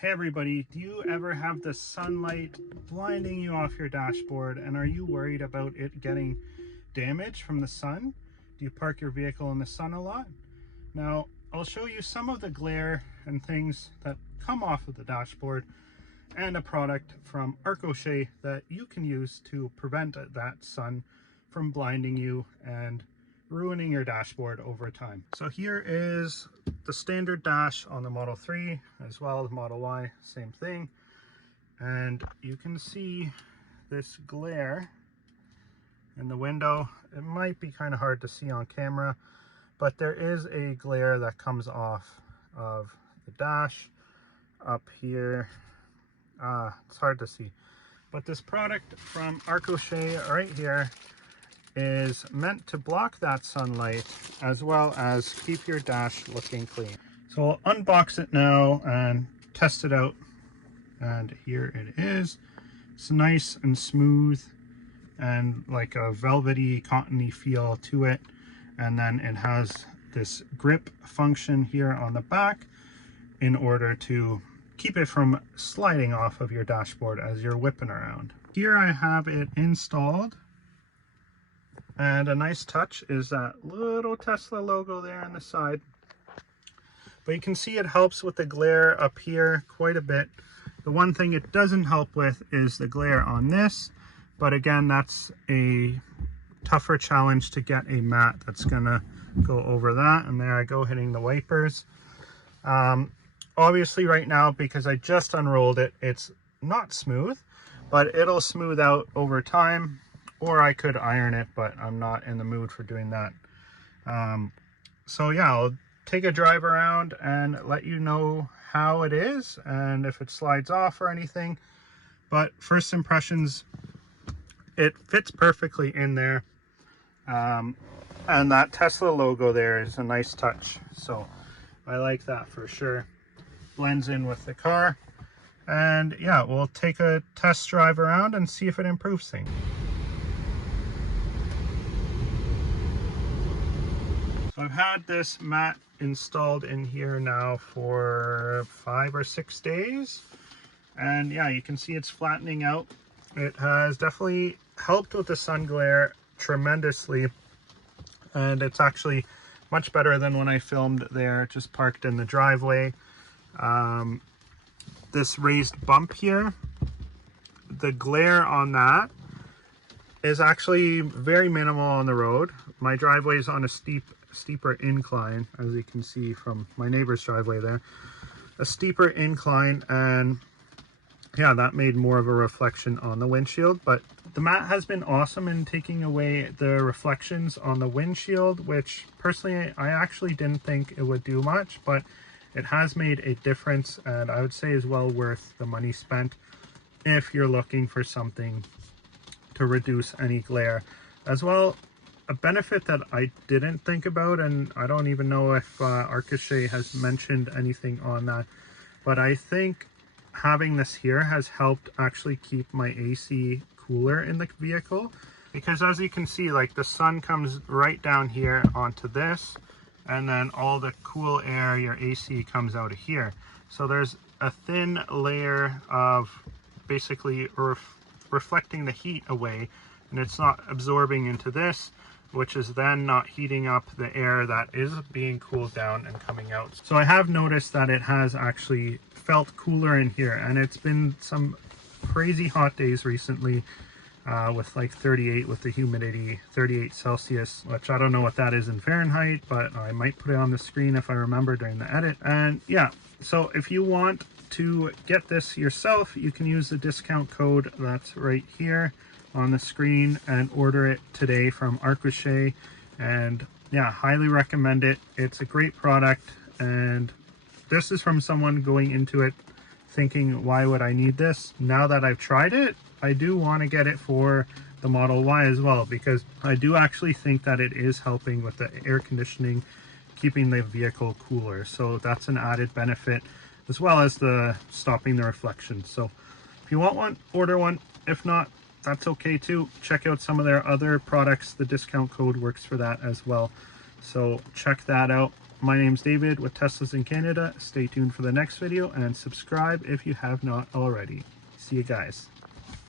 Hey everybody, do you ever have the sunlight blinding you off your dashboard, and are you worried about it getting damaged from the sun? Do you park your vehicle in the sun a lot? Now, I'll show you some of the glare and things that come off of the dashboard and a product from Arcoche that you can use to prevent that sun from blinding you and ruining your dashboard over time. So here is the standard dash on the Model 3 as well as Model Y, same thing. And you can see this glare in the window. It might be kind of hard to see on camera, but there is a glare that comes off of the dash up here. It's hard to see, but this product from Arcoche right here is meant to block that sunlight as well as keep your dash looking clean. So I'll unbox it now and test it out, and here it is. It's nice and smooth and like a velvety, cottony feel to it, and then it has this grip function here on the back in order to keep it from sliding off of your dashboard as you're whipping around. Here I have it installed, and a nice touch is that little Tesla logo there on the side. But you can see it helps with the glare up here quite a bit. The one thing it doesn't help with is the glare on this, but again, that's a tougher challenge to get a mat that's gonna go over that. And there I go, hitting the wipers. Obviously right now, because I just unrolled it, it's not smooth, but it'll smooth out over time, or I could iron it, but I'm not in the mood for doing that. So yeah, I'll take a drive around and let you know how it is and if it slides off or anything. But first impressions, it fits perfectly in there. And that Tesla logo there is a nice touch. So I like that for sure. Blends in with the car. And yeah, we'll take a test drive around and see if it improves things. So I've had this mat installed in here now for 5 or 6 days. And yeah, you can see it's flattening out. It has definitely helped with the sun glare tremendously. And it's actually much better than when I filmed there, just parked in the driveway. This raised bump here, the glare on that is actually very minimal on the road. My driveway is on a steeper incline, as you can see from my neighbor's driveway there. A steeper incline, and yeah, that made more of a reflection on the windshield. But the mat has been awesome in taking away the reflections on the windshield, which personally I actually didn't think it would do much, but it has made a difference, and I would say is well worth the money spent if you're looking for something to reduce any glare. As well, a benefit that I didn't think about, and I don't even know if Arcoche has mentioned anything on that, but I think having this here has helped actually keep my AC cooler in the vehicle, because as you can see, like the sun comes right down here onto this, and then all the cool air, your AC, comes out of here. So there's a thin layer of basically reflecting the heat away, and it's not absorbing into this, which is then not heating up the air that is being cooled down and coming out. So I have noticed that it has actually felt cooler in here, and it's been some crazy hot days recently, with like 38 with the humidity, 38 Celsius, which I don't know what that is in Fahrenheit, but I might put it on the screen if I remember during the edit. And yeah, so if you want to get this yourself, you can use the discount code that's right here on the screen and order it today from Arcoche. And yeah, highly recommend it. It's a great product, and this is from someone going into it thinking, why would I need this? Now that I've tried it, I do want to get it for the Model Y as well, because I do actually think that it is helping with the air conditioning, keeping the vehicle cooler. So that's an added benefit, as well as the stopping the reflection. So if you want one, order one. If not, that's okay too. Check out some of their other products. The discount code works for that as well. So check that out. My name's David with Teslas in Canada. Stay tuned for the next video and subscribe if you have not already. See you guys.